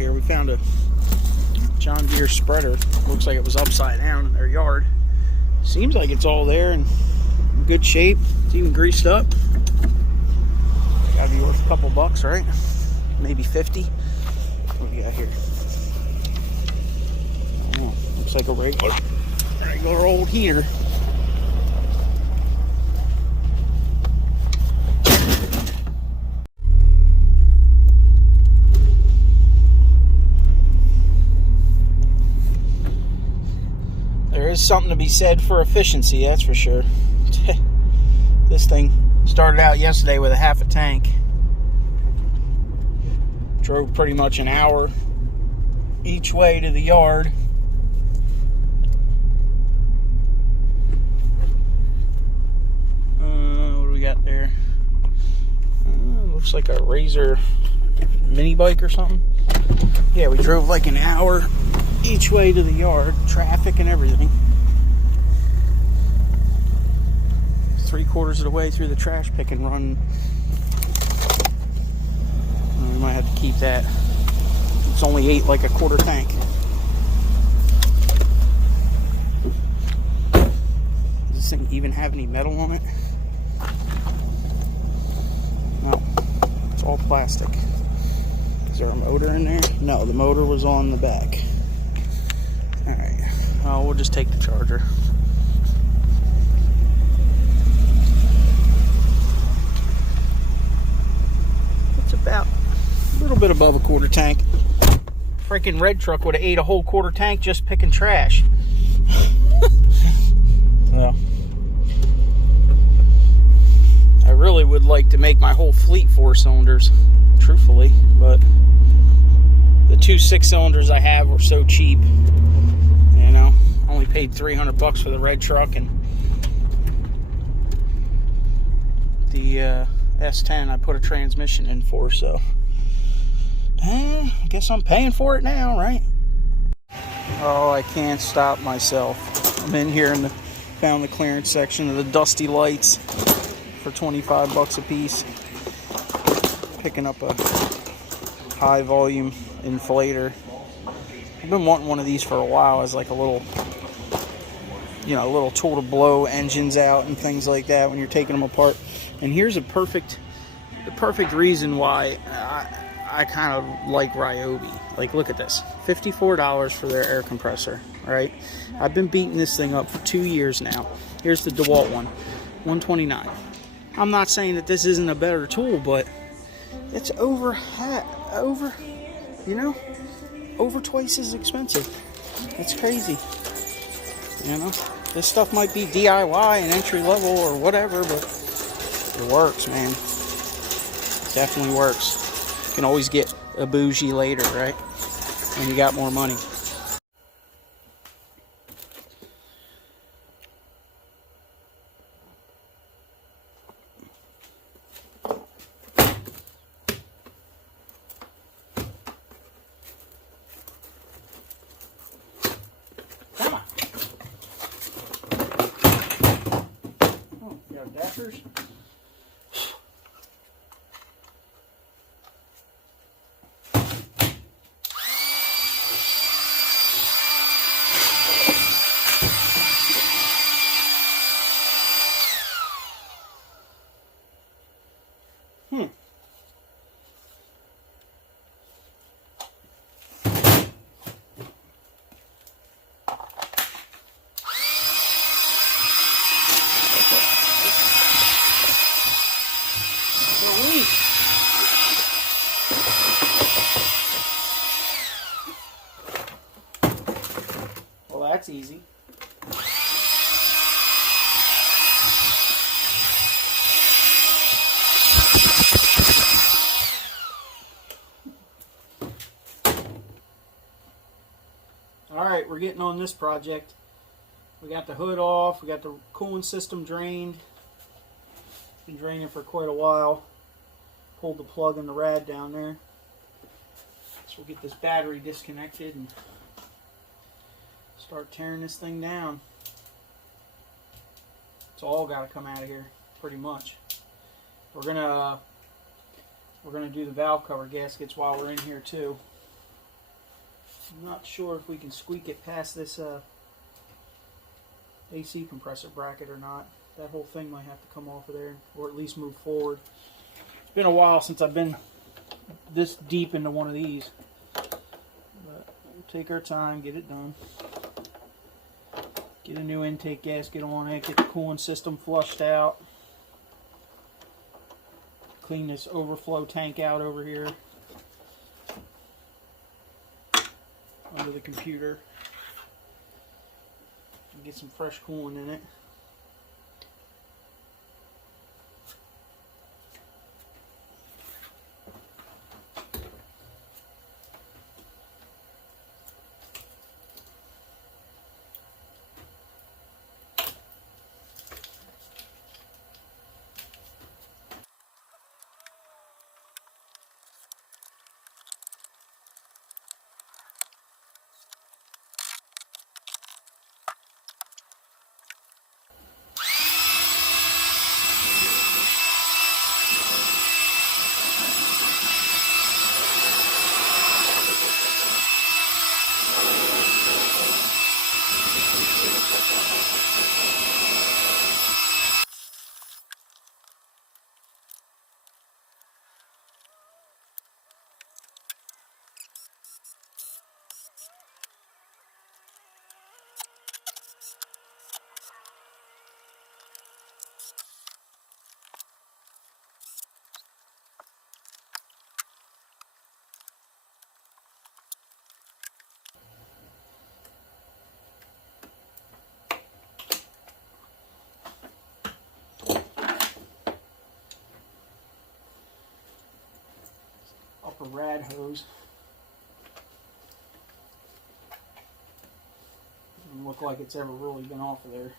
here. We found a John Deere spreader. Looks like it was upside down in their yard. Seems like it's all there and in good shape. It's even greased up. Gotta be worth a couple bucks, right? Maybe 50. What do we got here? Oh, looks like a regular old heater. There is something to be said for efficiency, that's for sure. This thing started out yesterday with a half a tank. Drove pretty much an hour each way to the yard. What do we got there? Looks like a Razor mini bike or something. Yeah, we drove like an hour each way to the yard, traffic and everything. 3/4 of the way through the trash pick and run. We might have to keep that. It's only ate like a quarter tank. Does this thing even have any metal on it? No, it's all plastic. Is there a motor in there? No, the motor was on the back. Alright, we'll just take the charger. It's about a little bit above a quarter tank. Freaking red truck would have ate a whole quarter tank just picking trash. Well, I really would like to make my whole fleet 4 cylinders, truthfully, but the 2 6-cylinders I have were so cheap. You know, I only paid $300 for the red truck, and the S10 I put a transmission in for, so I guess I'm paying for it now, right? Oh, I can't stop myself. I'm in here and found the clearance section of the Dusty Lights for $25 a piece. Picking up a high volume inflator. I've been wanting one of these for a while as like a little, you know, a little tool to blow engines out and things like that when you're taking them apart. And here's the perfect reason why I kind of like Ryobi. Like, look at this, $54 for their air compressor, right? I've been beating this thing up for 2 years now. Here's the DeWalt one, $129. I'm not saying that this isn't a better tool, but it's over twice as expensive. It's crazy. You know, this stuff might be DIY and entry level or whatever, but it works, man. It definitely works. You can always get a bougie later, right? When you got more money. Adapters. Well, that's easy. Alright, we're getting on this project. We got the hood off, we got the cooling system drained. Been draining for quite a while. Pulled the plug and the rad down there. So we'll get this battery disconnected and start tearing this thing down. It's all got to come out of here, pretty much. We're gonna do the valve cover gaskets while we're in here too. I'm not sure if we can squeak it past this AC compressor bracket or not. That whole thing might have to come off of there, or at least move forward. It's been a while since I've been this deep into one of these. But we'll take our time, get it done. Get a new intake gasket on it, get the cooling system flushed out. Clean this overflow tank out over here under the computer. And get some fresh coolant in it. Upper rad hose. Doesn't look like it's ever really been off of there.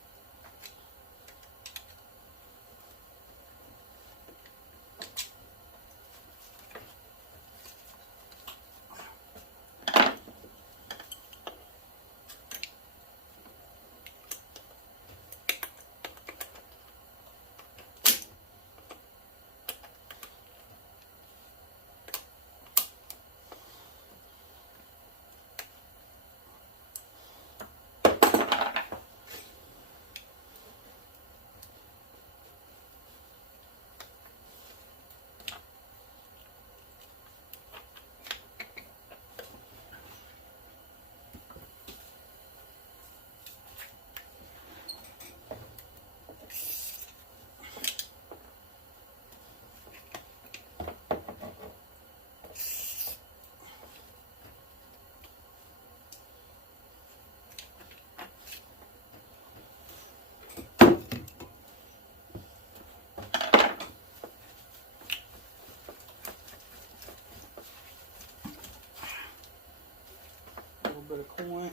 Bit of coolant.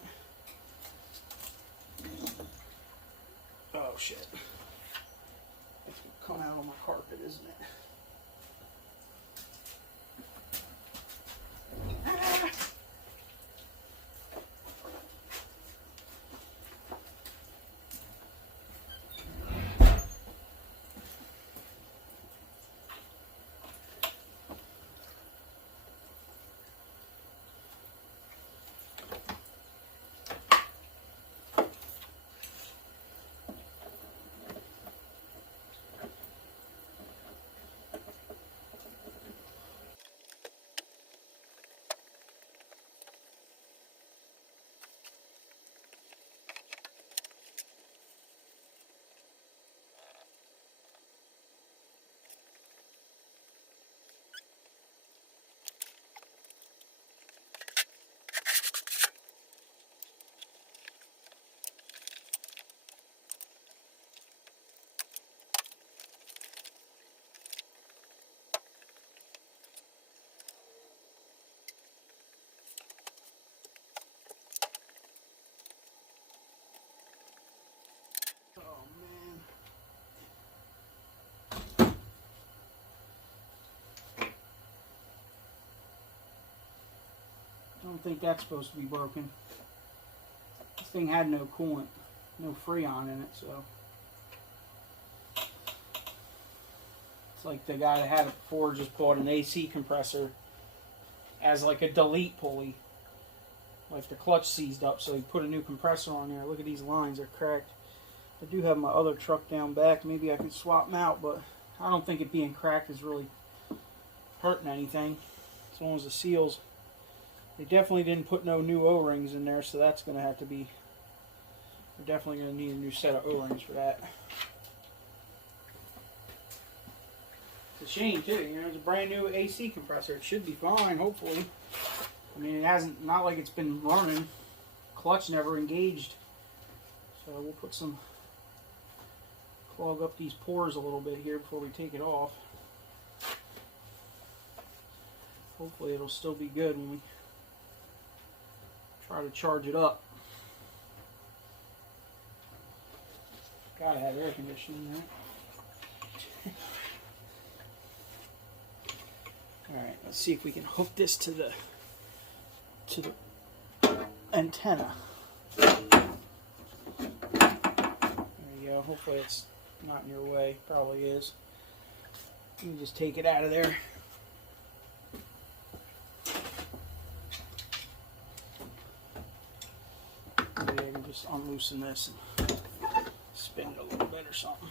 Oh shit. It's gonna come out on my carpet, isn't it? Ah! I don't think that's supposed to be broken. This thing had no coolant, no Freon in it, so. It's like the guy that had it before just bought an AC compressor as like a delete pulley like the clutch seized up, so he put a new compressor on there. Look at these lines, they're cracked. I do have my other truck down back. Maybe I could swap them out, but I don't think it being cracked is really hurting anything. As long as the seals, they definitely didn't put no new O-rings in there, so that's going to have to be, we're definitely going to need a new set of O-rings for that. It's a shame too, you know, it's a brand new AC compressor. It should be fine, hopefully. I mean, it hasn't, not like it's been running. Clutch never engaged. So we'll put some, clog up these pores a little bit here before we take it off. Hopefully it'll still be good when we try to charge it up. Gotta have air conditioning, right? Alright, let's see if we can hook this to the antenna. There you go. Hopefully it's not in your way. Probably is. You can just take it out of there. Maybe I can just unloosen this and spin it a little bit or something.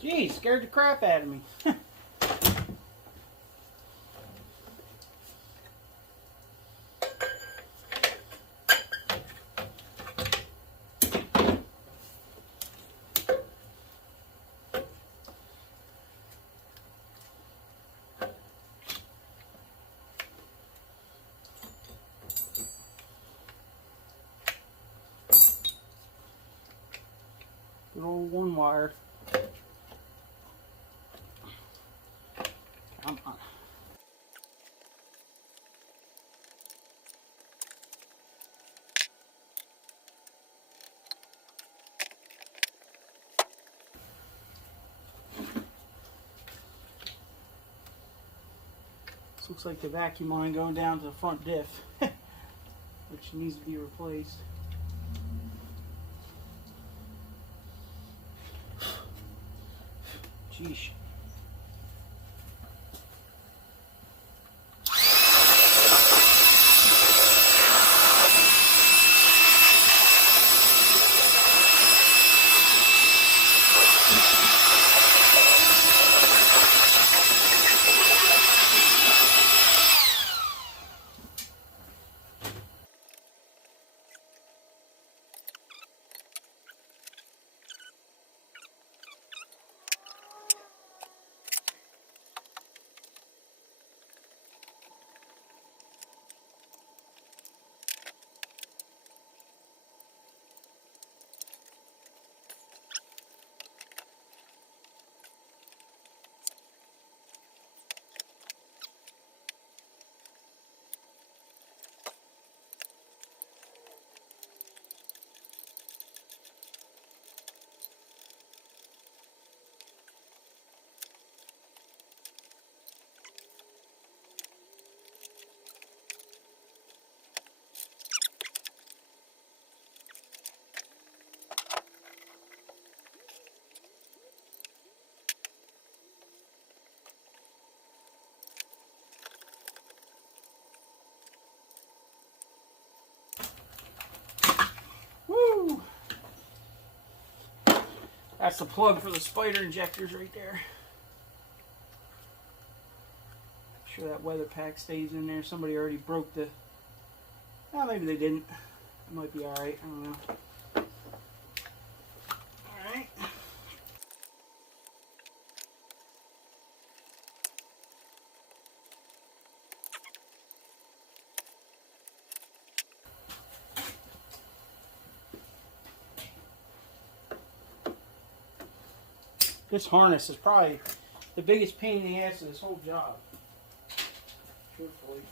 Geez, scared the crap out of me. Good old one wire. Come on. This looks like the vacuum line going down to the front diff, which needs to be replaced. Sheesh. Woo! That's the plug for the spider injectors right there. Make sure that weather pack stays in there. Somebody already broke the... Well, maybe they didn't. It might be alright. I don't know. Alright. This harness is probably the biggest pain in the ass of this whole job. Truthfully.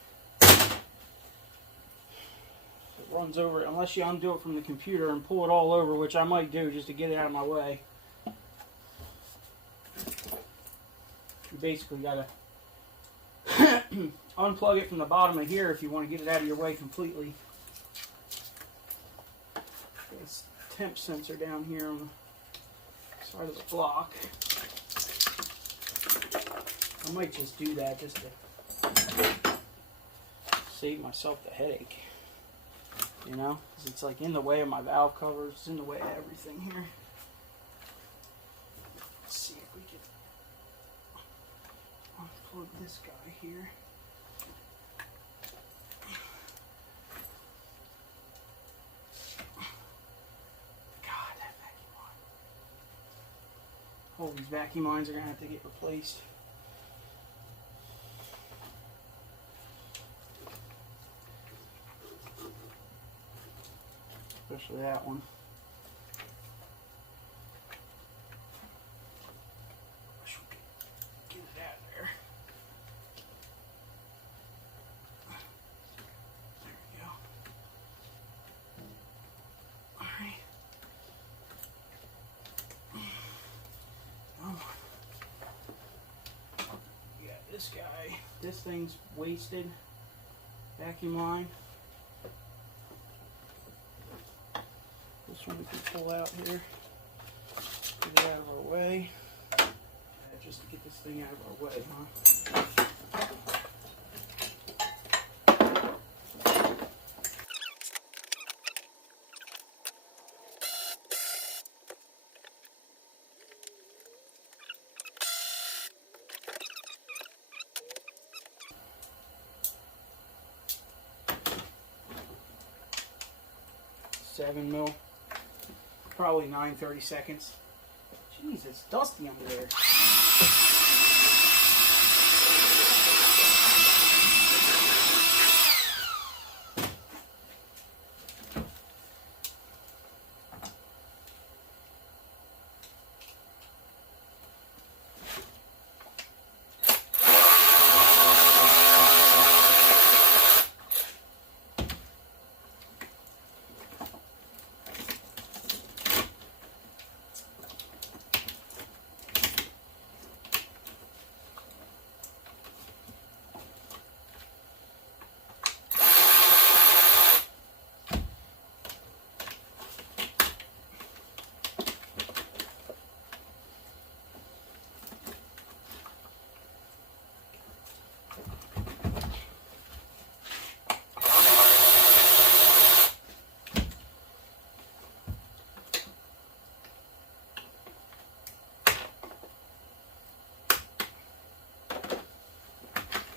It runs over, unless you undo it from the computer and pull it all over, which I might do just to get it out of my way. You basically got to unplug it from the bottom of here if you want to get it out of your way completely. This temp sensor down here on the side of the block. I might just do that just to save myself the headache. You know, because it's like in the way of my valve covers, it's in the way of everything here. Let's see if we can unplug this guy here. God, that vacuum line. All these vacuum lines are going to have to get replaced. Especially that one. Wish we could get it out of there. There we go. Alright. Come on. We got this guy. This thing's wasted. Vacuum line. This one we can pull out here, get it out of our way. Yeah, just to get this thing out of our way, huh? Seven mil. Probably 9:30 seconds. Jeez, it's dusty under there.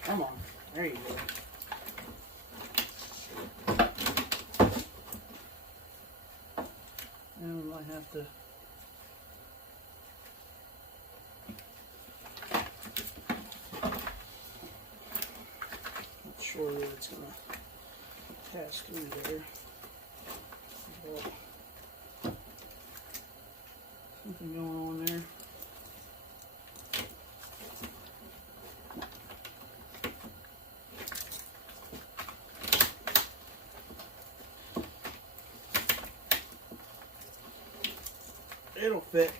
Come on, there you go. And we might have to not sure that it's going to pass through there. But something going on there. It'll fit.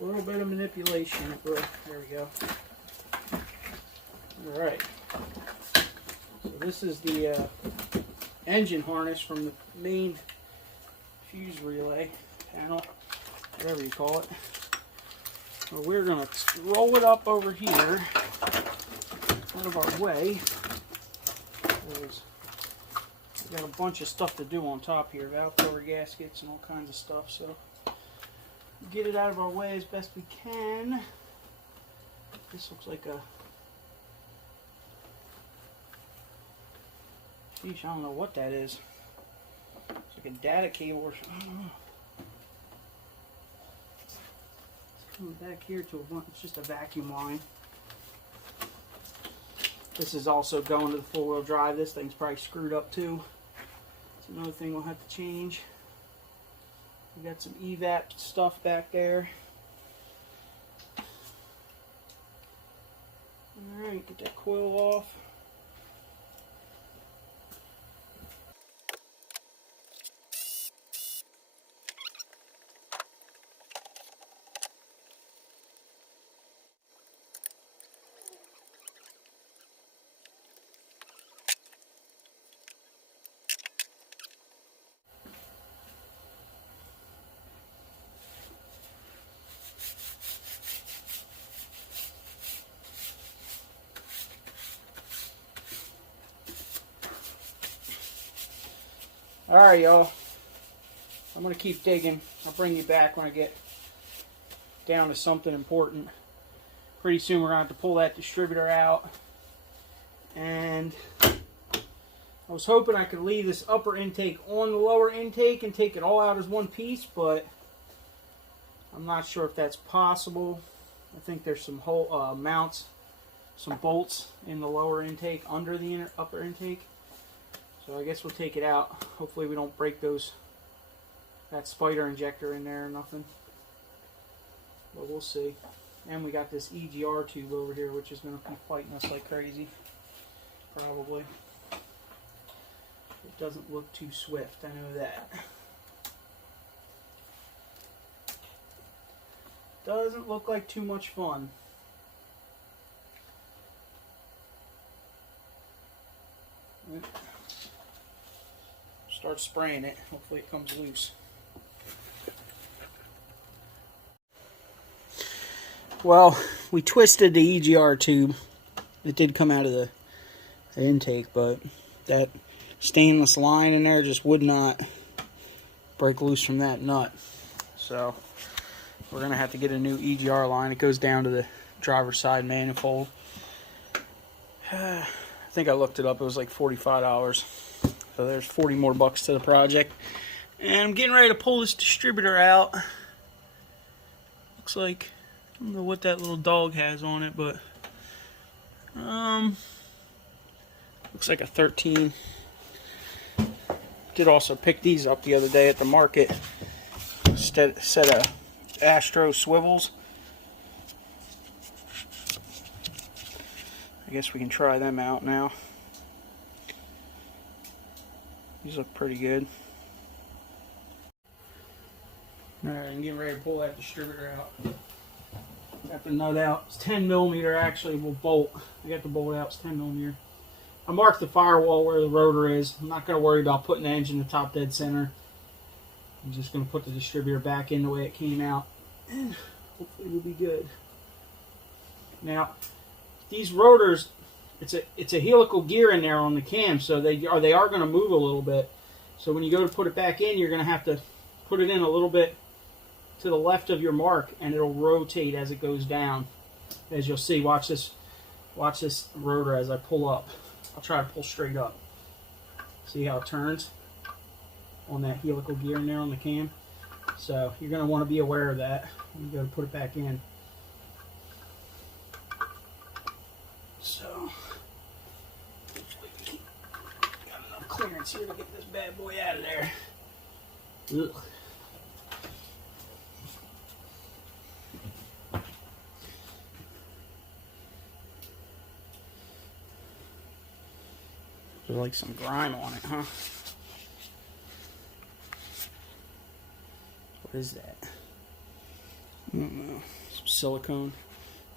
A little bit of manipulation. There we go. Alright. So this is the engine harness from the main fuse relay panel, whatever you call it. So we're going to roll it up over here out of our way. Got a bunch of stuff to do on top here, valve cover gaskets and all kinds of stuff, so get it out of our way as best we can. This looks like a, geez, I don't know what that is. It's like a data cable or something. I don't know. It's coming back here to a, it's just a vacuum line. This is also going to the four-wheel drive. This thing's probably screwed up too. Another thing we'll have to change. We got some evap stuff back there. Alright, get that coil off. Alright, y'all. I'm going to keep digging. I'll bring you back when I get down to something important. Pretty soon we're going to have to pull that distributor out. And I was hoping I could leave this upper intake on the lower intake and take it all out as one piece, but I'm not sure if that's possible. I think there's some hole mounts, some bolts in the lower intake under the upper intake. So I guess we'll take it out. Hopefully we don't break that spider injector in there or nothing. But we'll see. And we got this EGR tube over here, which is going to be fighting us like crazy. Probably. It doesn't look too swift, I know that. Doesn't look like too much fun. Start spraying it. Hopefully it comes loose. Well, we twisted the EGR tube. It did come out of the intake, but that stainless line in there just would not break loose from that nut. So we're going to have to get a new EGR line. It goes down to the driver's side manifold. I think I looked it up. It was like $45. So there's 40 more bucks to the project. And I'm getting ready to pull this distributor out. Looks like, I don't know what that little dog has on it, but looks like a 13. Did also pick these up the other day at the market. Set of Astro swivels. I guess we can try them out now. These look pretty good. Alright, I'm getting ready to pull that distributor out. Got the nut out. It's 10 millimeter actually, will bolt. I got the bolt out, it's 10 millimeter. I marked the firewall where the rotor is. I'm not going to worry about putting the engine in the top dead center. I'm just going to put the distributor back in the way it came out. And hopefully we'll be good. Now, these rotors, it's a helical gear in there on the cam, so they are going to move a little bit. So when you go to put it back in, you're going to have to put it in a little bit to the left of your mark, and it'll rotate as it goes down. As you'll see, watch this rotor as I pull up. I'll try to pull straight up. See how it turns on that helical gear in there on the cam? So you're going to want to be aware of that when you go to put it back in. So hopefully we got enough clearance here to get this bad boy out of there. Ugh. There's like some grime on it, huh? What is that? I don't know. Some silicone.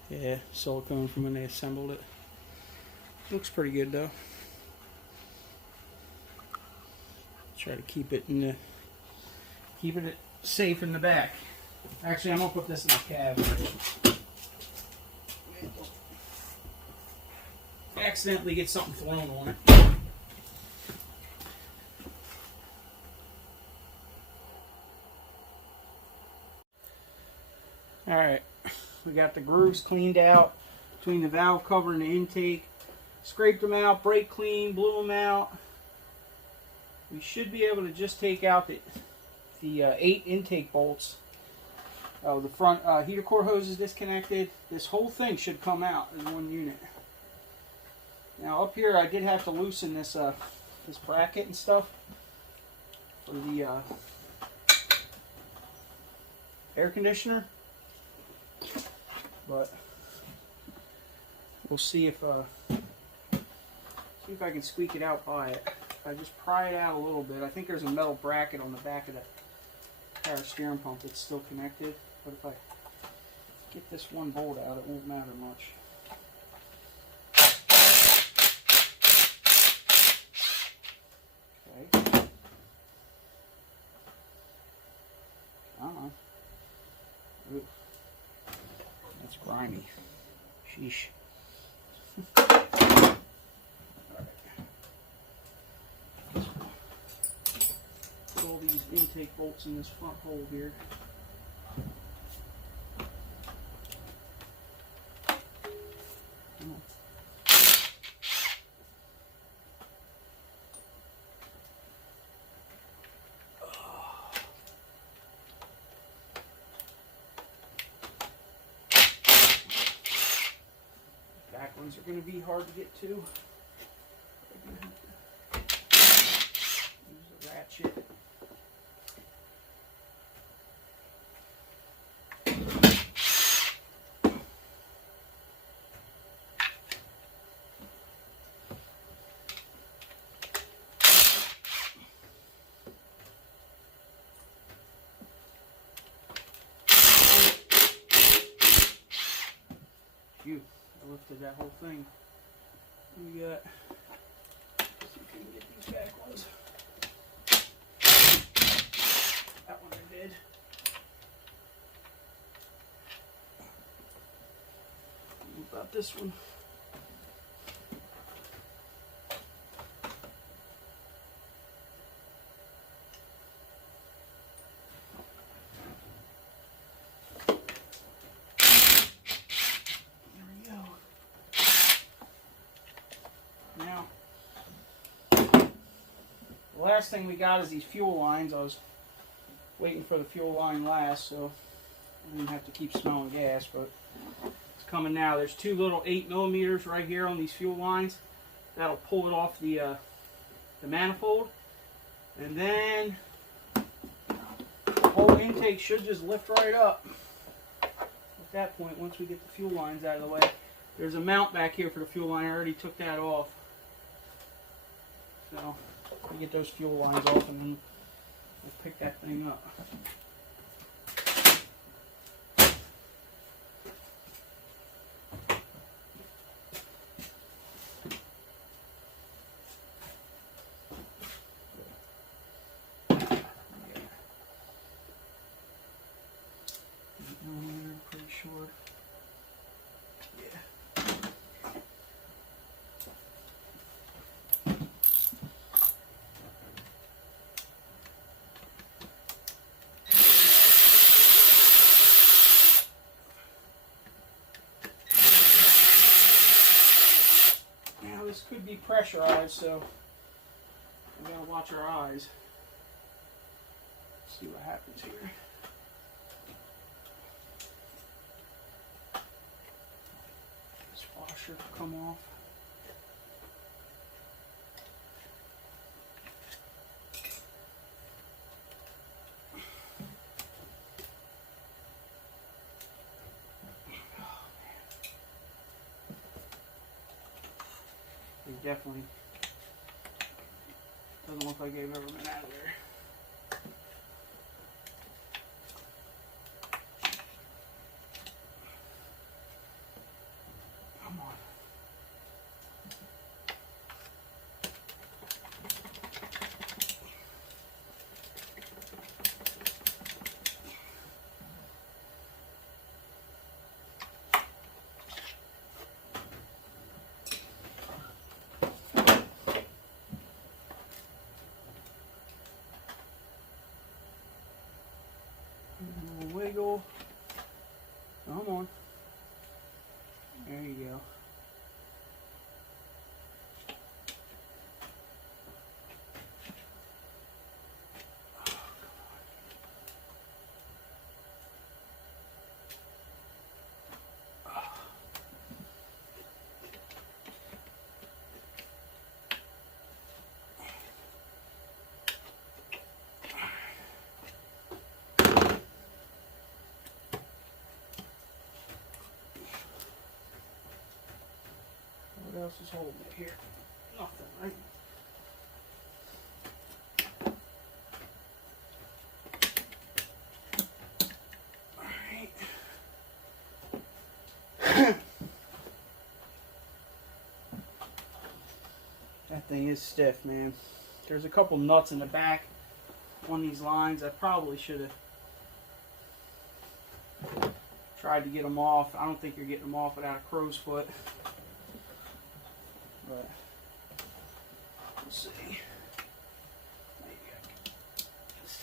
Yeah, silicone from when they assembled it. Looks pretty good though. Try to keep it safe in the back. Actually, I'm gonna put this in the cab. Accidentally get something thrown on it. Alright, we got the grooves cleaned out between the valve cover and the intake. Scraped them out, brake clean, blew them out. We should be able to just take out the 8 intake bolts. Oh, the front heater core hose is disconnected. This whole thing should come out in one unit. Now up here I did have to loosen this this bracket and stuff for the air conditioner. But we'll see if I can squeak it out by it. If I just pry it out a little bit. I think there's a metal bracket on the back of the power steering pump that's still connected. But if I get this one bolt out, it won't matter much. Okay. Come on. Ooh. That's grimy. Sheesh. Put all these intake bolts in this front hole here. Back ones are going to be hard to get to. I'm going to have to use a ratchet. Phew, I lifted that whole thing. We got, let's see if we can get these back ones. That one I did. What about this one? The last thing we got is these fuel lines. I was waiting for the fuel line last, so I didn't have to keep smelling gas, but it's coming now. There's two little 8mm right here on these fuel lines. That'll pull it off the manifold. And then the whole intake should just lift right up. At that point, once we get the fuel lines out of the way, there's a mount back here for the fuel line. I already took that off. So we get those fuel lines off and then we'll pick that thing up. I'm pretty sure. Yeah. This could be pressurized, so we gotta watch our eyes. See what happens here. This washer will come off. Definitely doesn't look like they've ever been out of there. Come on. A little wiggle. Come on. There you go. else is holding it here? Nothing, right? Alright. That thing is stiff, man. There's a couple nuts in the back on these lines. I probably should have tried to get them off. I don't think you're getting them off without a crow's foot. But we'll see. Maybe I can just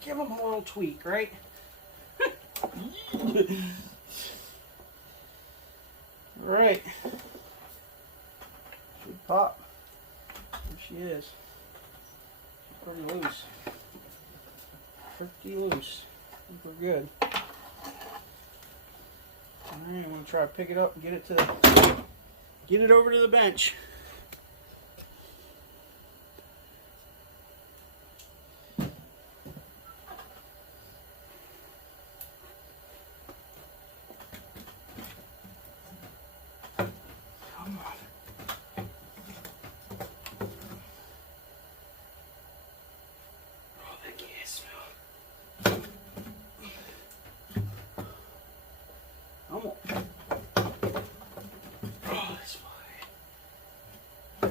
give them a little tweak, right? Alright. Should pop. There she is. She's pretty loose. Pretty loose. I think we're good. Alright, I'm gonna try to pick it up and get it over to the bench. Come on. Oh, that gas smell. Come on. Oh, this way.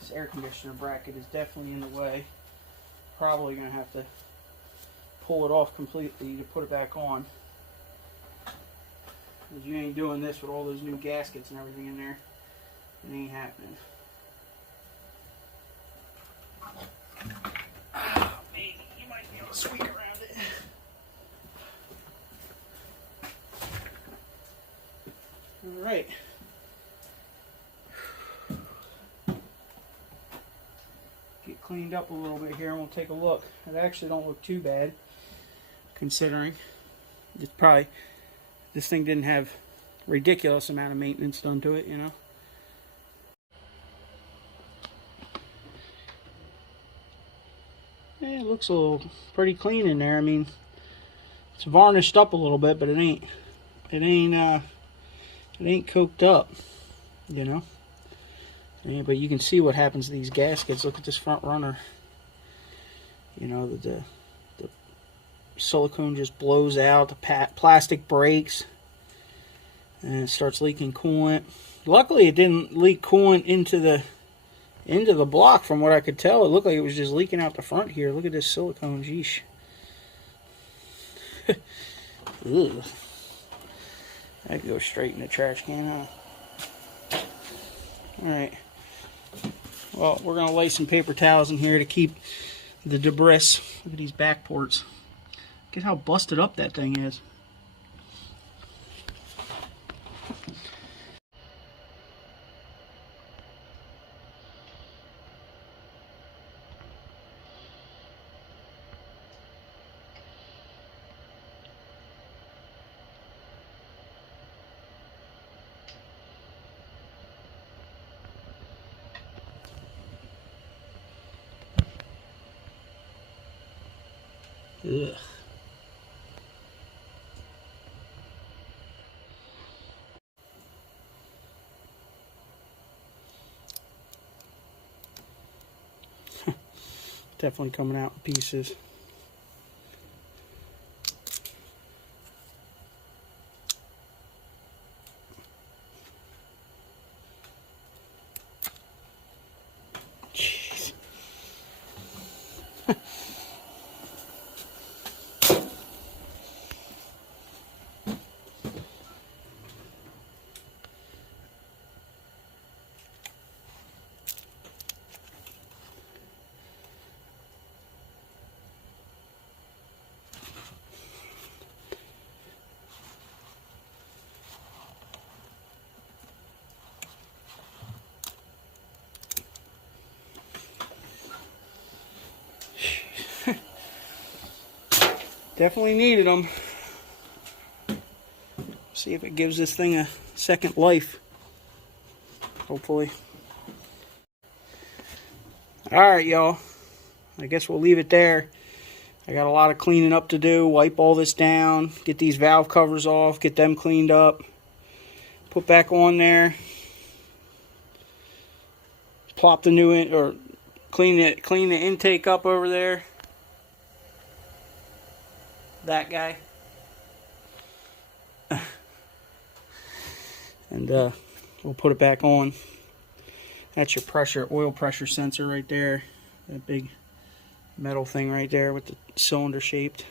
This air conditioner bracket is definitely in the way. Probably gonna have to pull it off completely to put it back on. Because you ain't doing this with all those new gaskets and everything in there. It ain't happening. Oh, maybe you might be able to squeak around it. Alright. Get cleaned up a little bit here and we'll take a look. It actually don't look too bad, considering it's probably, this thing didn't have a ridiculous amount of maintenance done to it, you know. Yeah, it looks a little pretty clean in there. I mean, it's varnished up a little bit, but it ain't coked up, you know. Yeah, but you can see what happens to these gaskets. Look at this front runner. You know, the silicone just blows out, the plastic breaks, and it starts leaking coolant. Luckily, it didn't leak coolant into the block. From what I could tell, it looked like it was just leaking out the front here. Look at this silicone, geesh. Ugh. That goes straight in the trash can, huh? Alright. Well, we're going to lay some paper towels in here to keep the debris. Look at these back ports. Look at how busted up that thing is. Ugh. Definitely coming out in pieces. Jeez. Definitely needed them. See if it gives this thing a second life. Hopefully. Alright, y'all. I guess we'll leave it there. I got a lot of cleaning up to do. Wipe all this down, get these valve covers off, get them cleaned up, put back on there, plop the new in, or clean the intake up over there. That guy. And we'll put it back on. That's your oil pressure sensor right there. That big metal thing right there with the cylinder shaped.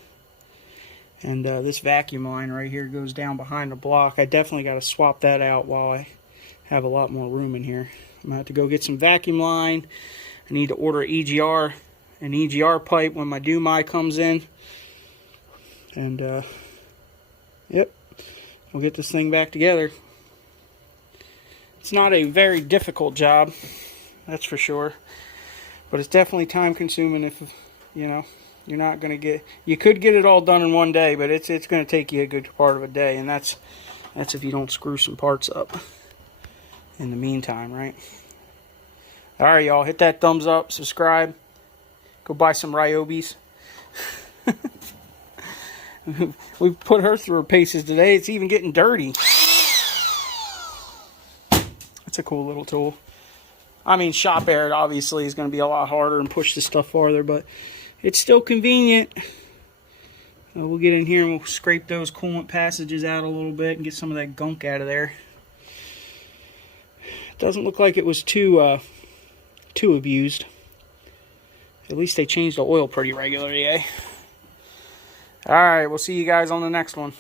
And this vacuum line right here goes down behind the block. I definitely got to swap that out while I have a lot more room in here. I'm going to have to go get some vacuum line. I need to order an EGR pipe when my DUMI comes in. And yep, we'll get this thing back together. It's not a very difficult job, that's for sure, but it's definitely time consuming if, you know, you're not going to get, you could get it all done in one day, but it's going to take you a good part of a day, and that's if you don't screw some parts up in the meantime, right? Alright, y'all, hit that thumbs up, subscribe, go buy some Ryobis. We put her through her paces today. It's even getting dirty. It's a cool little tool. I mean, shop air obviously is going to be a lot harder and push this stuff farther, but it's still convenient. We'll get in here and we'll scrape those coolant passages out a little bit and get some of that gunk out of there. It doesn't look like it was too abused. At least they changed the oil pretty regularly, eh? Alright, we'll see you guys on the next one.